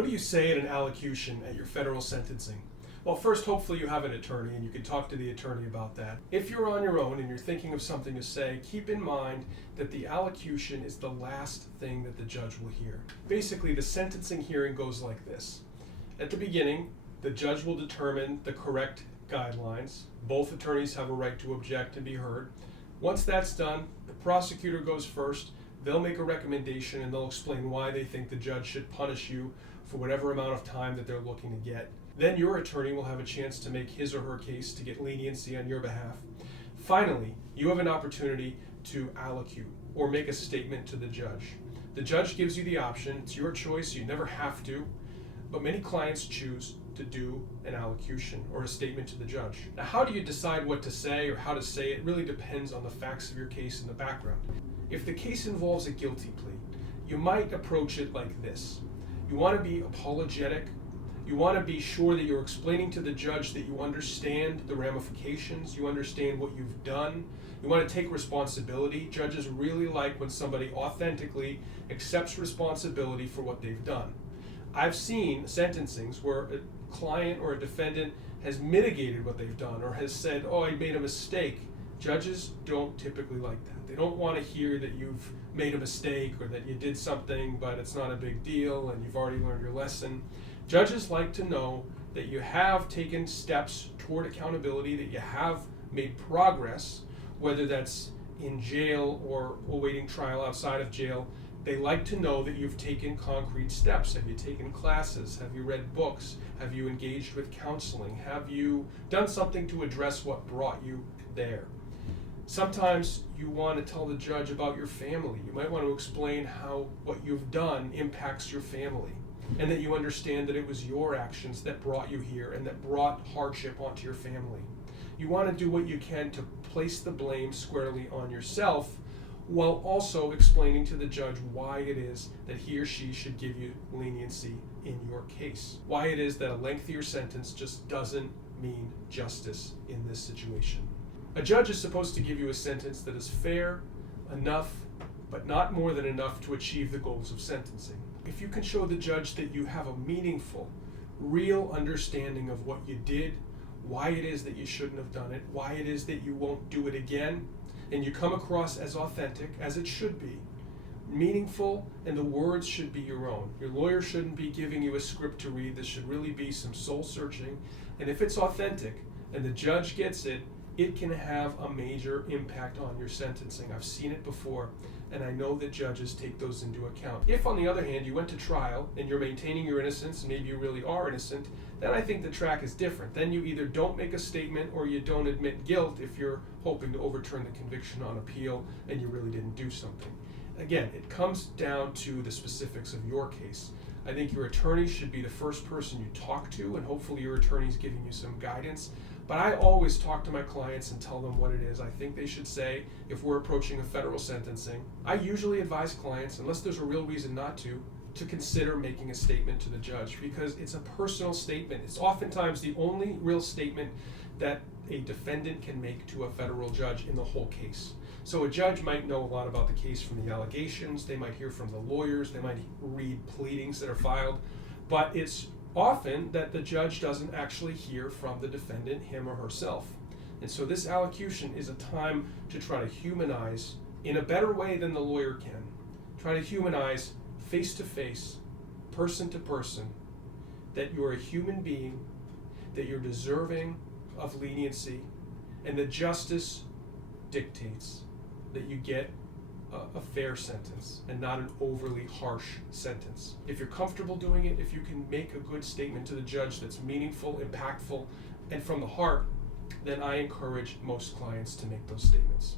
What do you say at an allocution at your federal sentencing? Well, first, hopefully you have an attorney and you can talk to the attorney about that. If you're on your own and you're thinking of something to say, keep in mind that the allocution is the last thing that the judge will hear. Basically, the sentencing hearing goes like this. At the beginning, the judge will determine the correct guidelines. Both attorneys have a right to object and be heard. Once that's done, the prosecutor goes first. They'll make a recommendation and they'll explain why they think the judge should punish you for whatever amount of time that they're looking to get. Then your attorney will have a chance to make his or her case to get leniency on your behalf. Finally, you have an opportunity to allocute or make a statement to the judge. The judge gives you the option. It's your choice. You never have to, but many clients choose to do an allocution or a statement to the judge. Now, how do you decide what to say or how to say it? It really depends on the facts of your case and the background. If the case involves a guilty plea, you might approach it like this. You want to be apologetic. You want to be sure that you're explaining to the judge that you understand the ramifications, you understand what you've done. You want to take responsibility. Judges really like when somebody authentically accepts responsibility for what they've done. I've seen sentencings where a client or a defendant has mitigated what they've done or has said, oh, I made a mistake. Judges don't typically like that. They don't want to hear that you've made a mistake or that you did something but it's not a big deal and you've already learned your lesson. Judges like to know that you have taken steps toward accountability, that you have made progress, whether that's in jail or awaiting trial outside of jail. They like to know that you've taken concrete steps. Have you taken classes? Have you read books? Have you engaged with counseling? Have you done something to address what brought you there? Sometimes you want to tell the judge about your family. You might want to explain how what you've done impacts your family, and that you understand that it was your actions that brought you here and that brought hardship onto your family. You want to do what you can to place the blame squarely on yourself, while also explaining to the judge why it is that he or she should give you leniency in your case. Why it is that a lengthier sentence just doesn't mean justice in this situation. A judge is supposed to give you a sentence that is fair, enough, but not more than enough to achieve the goals of sentencing. If you can show the judge that you have a meaningful, real understanding of what you did, why it is that you shouldn't have done it, why it is that you won't do it again, and you come across as authentic as it should be, meaningful, and the words should be your own. Your lawyer shouldn't be giving you a script to read. This should really be some soul searching. And if it's authentic and the judge gets it, it can have a major impact on your sentencing. I've seen it before, and I know that judges take those into account. If, on the other hand, you went to trial and you're maintaining your innocence, and maybe you really are innocent, then I think the track is different. Then you either don't make a statement or you don't admit guilt if you're hoping to overturn the conviction on appeal and you really didn't do something. Again, it comes down to the specifics of your case. I think your attorney should be the first person you talk to, and hopefully your attorney's giving you some guidance. But I always talk to my clients and tell them what it is I think they should say if we're approaching a federal sentencing. I usually advise clients, unless there's a real reason not to consider making a statement to the judge, because it's a personal statement. It's oftentimes the only real statement that a defendant can make to a federal judge in the whole case. So a judge might know a lot about the case from the allegations, they might hear from the lawyers, they might read pleadings that are filed, but it's often that the judge doesn't actually hear from the defendant, him or herself. And so this allocution is a time to try to humanize, in a better way than the lawyer can, try to humanize face to face, person to person, that you're a human being, that you're deserving of leniency, and that justice dictates that you get a fair sentence and not an overly harsh sentence. If you're comfortable doing it, if you can make a good statement to the judge that's meaningful, impactful, and from the heart, then I encourage most clients to make those statements.